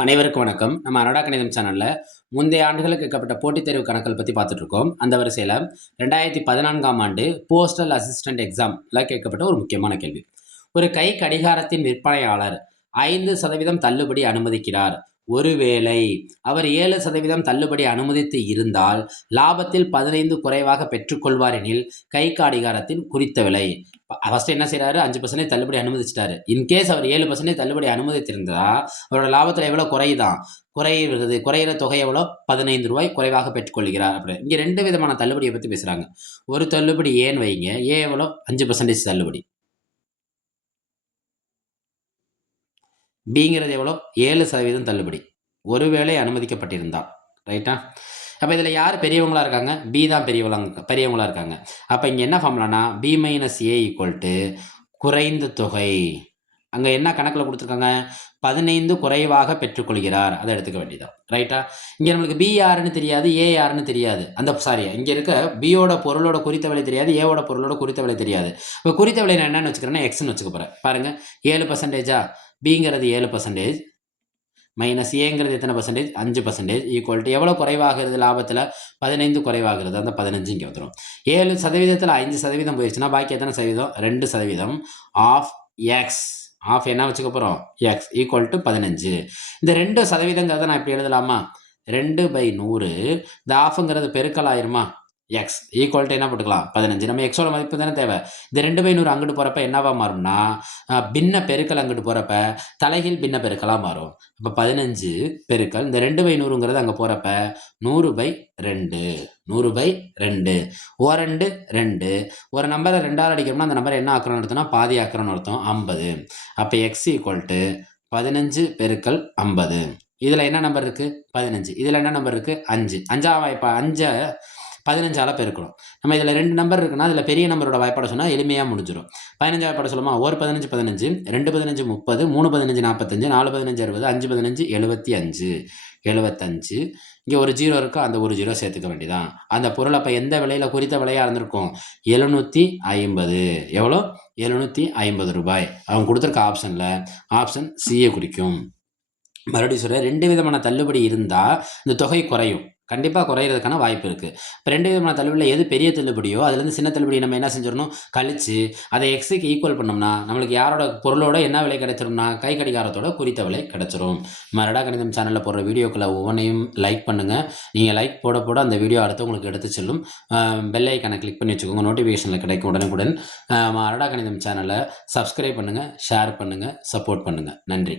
அனைவருக்கும் வணக்கம். நம்ம அனடா கணிதம் சேனல்ல முந்தைய ஆண்டுகளுக்கு கேட்கப்பட்ட போட்டித் தேர்வு கணக்குகள் பத்தி பார்த்துட்டு இருக்கோம். அந்த வரிசையில 2014ஆம் ஆண்டு போஸ்டல் அசிஸ்டன்ட் எக்ஸாம்ல கேட்கப்பட்ட ஒரு முக்கியமான கேள்வி. ஒரு கை கடிகாரத்தின் விற்பனையாளர் 5% தள்ளுபடி அனுமதிக்கிறார். ஒருவேளை அவர் 7% தள்ளுபடி அனுமதித்து இருந்தால் லாபத்தில் 15 குறைவாக பெற்றுக்கொள்வார் எனில் கை கடிகாரத்தின் குறித்த விலை. ஃபர்ஸ்ட் என்ன செய்றாரு, 5% தள்ளுபடி அனுமதிச்சிட்டாரு. இன்கேஸ் அவர் 7% தள்ளுபடி அனுமதித்திருந்தா அவரோட லாபத்தில் எவ்வளோ குறையுதான், குறையிற தொகை எவ்வளோ, ரூ. 15 குறைவாக பெற்றுக்கொள்கிறார். அப்படி இங்கே ரெண்டு விதமான தள்ளுபடியை பற்றி பேசுகிறாங்க. ஒரு தள்ளுபடி ஏன்னு வைங்க, ஏன் எவ்வளோ 5% தள்ளுபடி, பிங்கிறது எவ்வளோ 7% தள்ளுபடி ஒருவேளை அனுமதிக்கப்பட்டிருந்தால். ரைட்டா? அப்போ இதில் யார் பெரியவங்களா இருக்காங்க, பி தான் பெரியவங்களா இருக்காங்க. அப்போ இங்கே என்ன ஃபார்முலானா B minus A equal to குறைந்த தொகை. அங்கே என்ன கணக்கில் கொடுத்துருக்காங்க, 15 குறைவாக பெற்றுக்கொள்கிறார், அதை எடுத்துக்க வேண்டியதான். ரைட்டா? இங்கே நம்மளுக்கு பி யாருன்னு தெரியாது, ஏ யாருன்னு தெரியாது. இங்கே இருக்க பியோட பொருளோட குறித்த விலை தெரியாது, ஏவோட பொருளோட குறித்த விலை தெரியாது. இப்போ குறித்த விலை நான் என்னன்னு வச்சுக்கிறேன்னா எக்ஸ்ன்னு வச்சுக்க போகிறேன். பாருங்கள், 7%, பிங்கிறது 7%, மைனஸ் ஏங்கிறது எத்தனை பர்சன்டேஜ், 5%, ஈக்குவல் டு எவ்வளோ குறைவாகிறது லாபத்தில், 15 குறைவாகிறது. அந்த 15 இங்கே வந்துடும். 7%, 5% போயிடுச்சுன்னா பாக்கி எத்தனை சதவீதம், 2% ஆஃப் எக்ஸ். ஆஃப் என்ன வச்சுக்க போகிறோம், எக்ஸ் ஈக்குவல் டு 15. இந்த 2%ங்கிறத நான் இப்படி எழுதலாமா, 2/100. இந்த ஆஃப்ங்கிறது பெருக்கல் ஆயிருமா, எக்ஸ் ஈக்குவல் டு என்ன போட்டுக்கலாம், 15. நம்ம எக்ஸோட மதிப்பு தானே தேவை. இந்த 2/100 அங்கிட்டு போகிறப்ப என்னவா மாறும்னா பின்ன பெருக்கல் அங்கிட்டு போகிறப்ப தலைகீழ் பின்ன பெருக்கலாக மாறும். இப்போ 15 பெருக்கல் இந்த 2/100ங்கிறது அங்கே போகிறப்ப 100/2. 100/2. 2 ஒரு நம்பரை 2ஆல் அடிக்கிறோம்னா அந்த நம்பரை என்ன ஆக்கணும்னு அர்த்தம்னா பாதி ஆக்கணும்னு அர்த்தம், 50. அப்போ எக்ஸ் ஈக்குவல் டு 15 பெருக்கல் 50. இதில் என்ன நம்பர் இருக்குது, 15. இதில் என்ன நம்பர் இருக்குது, 5. 5 15ஆல் பெருக்கணும். நம்ம இதில் 2 நம்பர் இருக்குன்னா அதில் பெரிய நம்பரோட வாய்ப்பாட சொன்னால் எளிமையாக முடிஞ்சிடும். 15 வாய்ப்பாட சொல்லுமா, 1 15 2 15 30 3 15 45 4 15 60 5 15 75. இங்கே ஒரு 0 இருக்கும், அந்த ஒரு 0 சேர்த்துக்க வேண்டியதான். அந்த பொருள் அப்போ எந்த விலையில் குறித்த விலையாக இருந்திருக்கும், 750. எவ்வளோ, 750 ரூபாய். அவங்க கொடுத்துருக்க ஆப்ஷனில் ஆப்ஷன் சியை குறிக்கும். மறுபடியும் சொல்கிறேன், 2 விதமான தள்ளுபடி இருந்தால் இந்த தொகை குறையும், கண்டிப்பாக குறையிறதுக்கான வாய்ப்பு இருக்குது. இப்போ 2 விதமான தள்ளுபடியில் எது பெரிய தள்ளுபடியோ அதுலேருந்து சின்ன தள்ளுபடி நம்ம என்ன செஞ்சிடணும், கழித்து அதை எக்ஸுக்கு ஈக்குவல் பண்ணோம்னா நம்மளுக்கு யாரோட பொருளோட என்ன விலை கிடைச்சிரும்னா கை கடிகாரத்தோட குறித்த விலை கிடைச்சிரும். மரடா கணிதம் சேனலில் போடுற வீடியோக்களை ஒவ்வொன்றையும் லைக் பண்ணுங்கள். நீங்கள் லைக் போட போட அந்த வீடியோ அடுத்து உங்களுக்கு எடுத்து செல்லும். பெல் ஐக்கானை கிளிக் பண்ணி வச்சுக்கோங்க, நோட்டிஃபிகேஷனில் கிடைக்கும் உடனுக்குடன். மரடா கணிதம் சேனலை சப்ஸ்கிரைப் பண்ணுங்கள், ஷேர் பண்ணுங்கள், சப்போர்ட் பண்ணுங்கள். நன்றி.